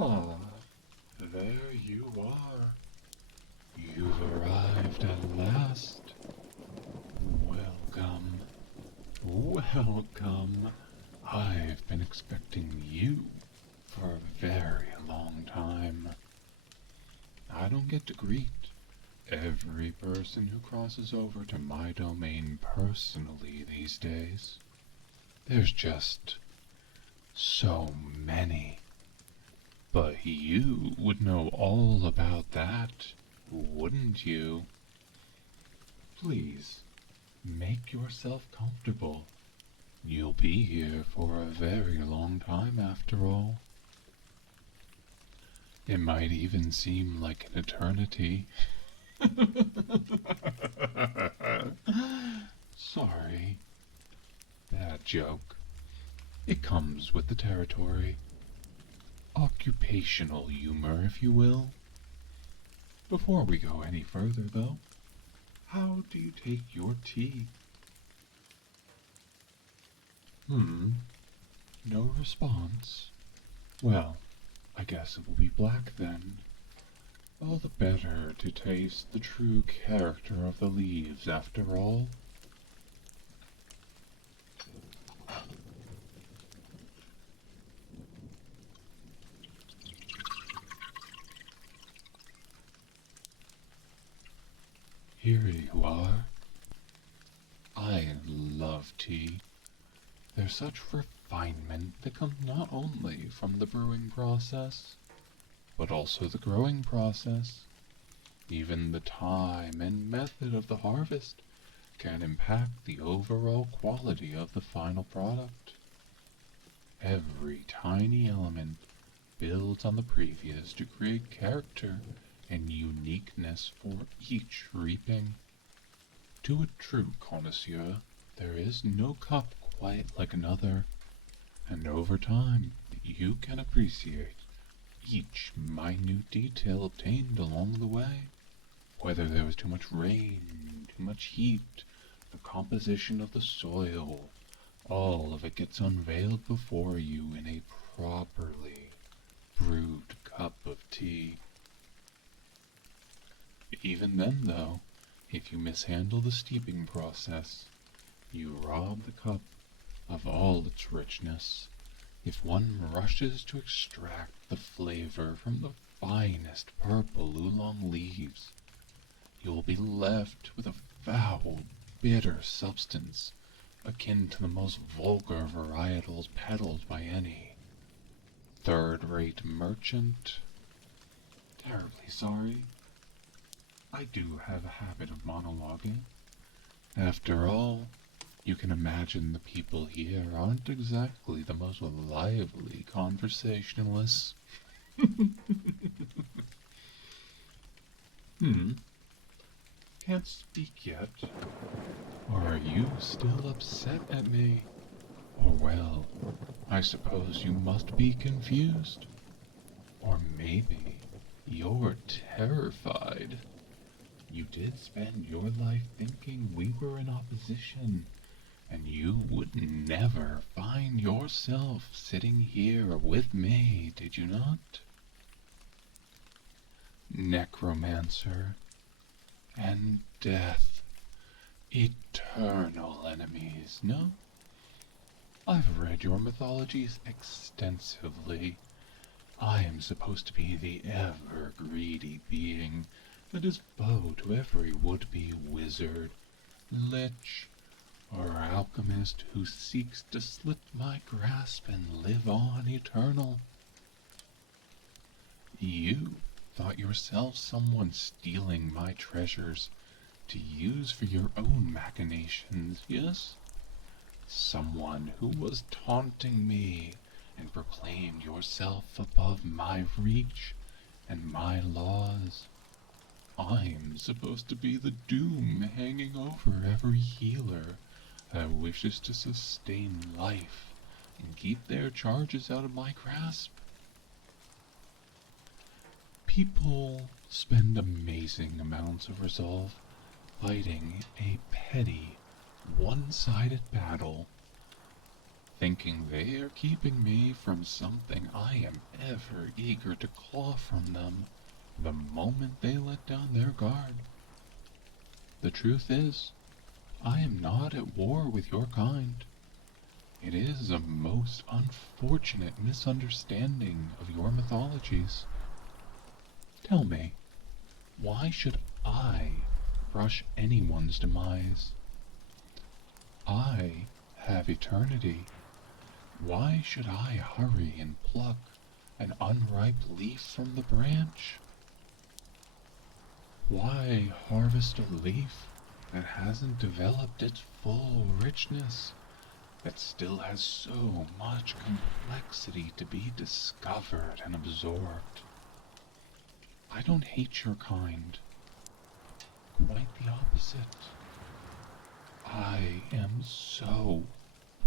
Ah, there you are. You've arrived at last. Welcome. Welcome. I've been expecting you for a very long time. I don't get to greet every person who crosses over to my domain personally these days. There's just so many. But you would know all about that, wouldn't you? Please, make yourself comfortable. You'll be here for a very long time after all. It might even seem like an eternity. Sorry. Bad joke. It comes with the territory. Occupational humor, if you will. Before we go any further, though, how do you take your tea? No response. Well, I guess it will be black then. All the better to taste the true character of the leaves, after all. Here you are. I love tea. There's such refinement that comes not only from the brewing process, but also the growing process. Even the time and method of the harvest can impact the overall quality of the final product. Every tiny element builds on the previous to create character and uniqueness for each reaping. To a true connoisseur, there is no cup quite like another, and over time you can appreciate each minute detail obtained along the way. Whether there was too much rain, too much heat, the composition of the soil, all of it gets unveiled before you in a properly brewed cup of tea. Even then, though, if you mishandle the steeping process, you rob the cup of all its richness. If one rushes to extract the flavor from the finest purple oolong leaves, you will be left with a foul, bitter substance akin to the most vulgar varietals peddled by any third-rate merchant. Terribly sorry. I do have a habit of monologuing. After all, you can imagine the people here aren't exactly the most lively conversationalists. Can't speak yet. Or are you still upset at me? Or well, I suppose you must be confused. Or maybe you're terrified. You did spend your life thinking we were in opposition, and you would never find yourself sitting here with me, did you not? Necromancer and death, eternal enemies, no? I've read your mythologies extensively. I am supposed to be the ever-greedy being that is foe to every would-be wizard, lich, or alchemist who seeks to slip my grasp and live on eternal. You thought yourself someone stealing my treasures to use for your own machinations, yes? Someone who was taunting me and proclaimed yourself above my reach and my laws. I'm supposed to be the doom hanging over every healer that wishes to sustain life and keep their charges out of my grasp. People spend amazing amounts of resolve fighting a petty, one-sided battle thinking they are keeping me from something I am ever eager to claw from them the moment they let down their guard. The truth is, I am not at war with your kind. It is a most unfortunate misunderstanding of your mythologies. Tell me, why should I rush anyone's demise? I have eternity. Why should I hurry and pluck an unripe leaf from the branch? Why harvest a leaf that hasn't developed its full richness, that still has so much complexity to be discovered and absorbed? I don't hate your kind. Quite the opposite. I am so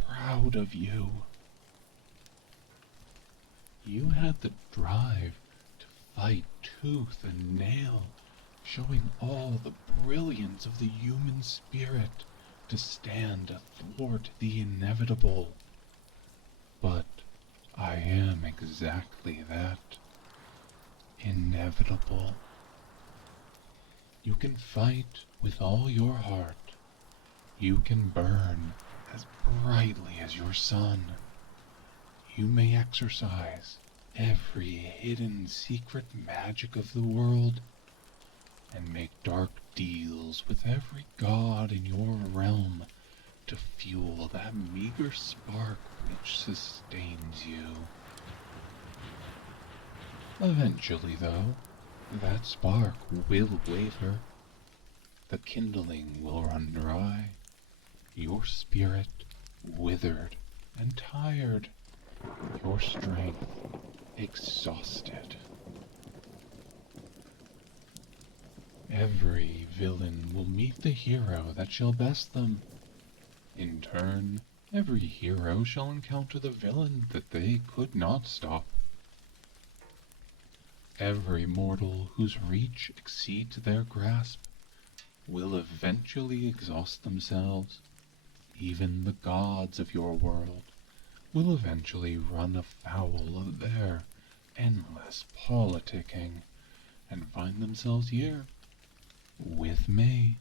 proud of you. You had the drive to fight tooth and nail, showing all the brilliance of the human spirit to stand athwart the inevitable. But I am exactly that. Inevitable. You can fight with all your heart. You can burn as brightly as your sun. You may exercise every hidden secret magic of the world, and make dark deals with every god in your realm to fuel that meager spark which sustains you. Eventually, though, that spark will waver. The kindling will run dry. Your spirit withered and tired. Your strength exhausted. Every villain will meet the hero that shall best them. In turn, every hero shall encounter the villain that they could not stop. Every mortal whose reach exceeds their grasp will eventually exhaust themselves. Even the gods of your world will eventually run afoul of their endless politicking and find themselves here, with me,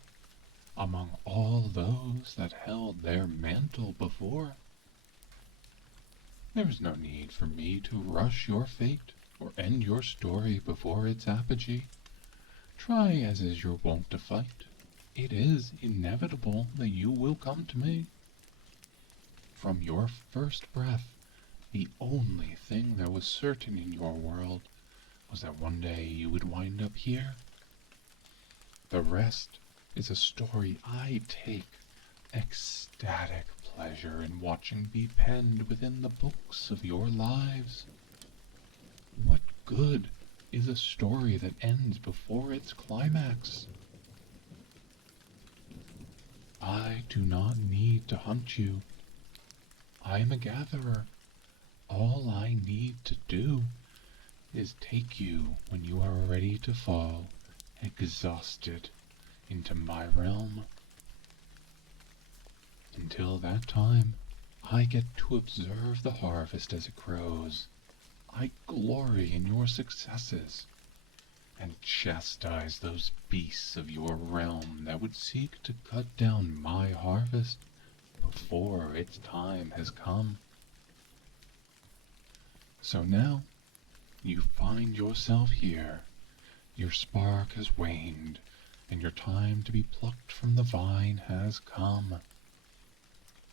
among all those that held their mantle before. There is no need for me to rush your fate or end your story before its apogee. Try as is your wont to fight. It is inevitable that you will come to me. From your first breath, the only thing that was certain in your world was that one day you would wind up here. The rest is a story I take ecstatic pleasure in watching be penned within the books of your lives. What good is a story that ends before its climax? I do not need to hunt you. I am a gatherer. All I need to do is take you when you are ready to fall, exhausted, into my realm. Until that time, I get to observe the harvest as it grows. I glory in your successes, and chastise those beasts of your realm that would seek to cut down my harvest before its time has come. So now, you find yourself here. Your spark has waned, and your time to be plucked from the vine has come.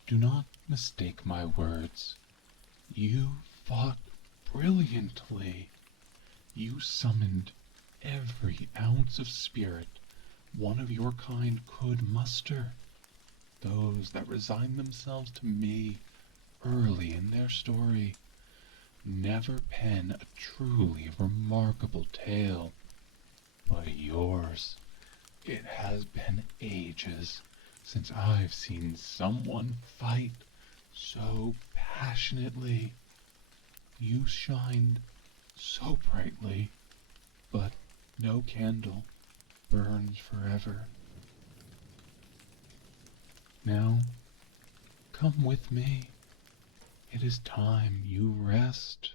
Do not mistake my words. You fought brilliantly. You summoned every ounce of spirit one of your kind could muster. Those that resign themselves to me early in their story never pen a truly remarkable tale. But yours, it has been ages since I've seen someone fight so passionately. You shined so brightly, but no candle burns forever. Now, come with me. It is time you rest.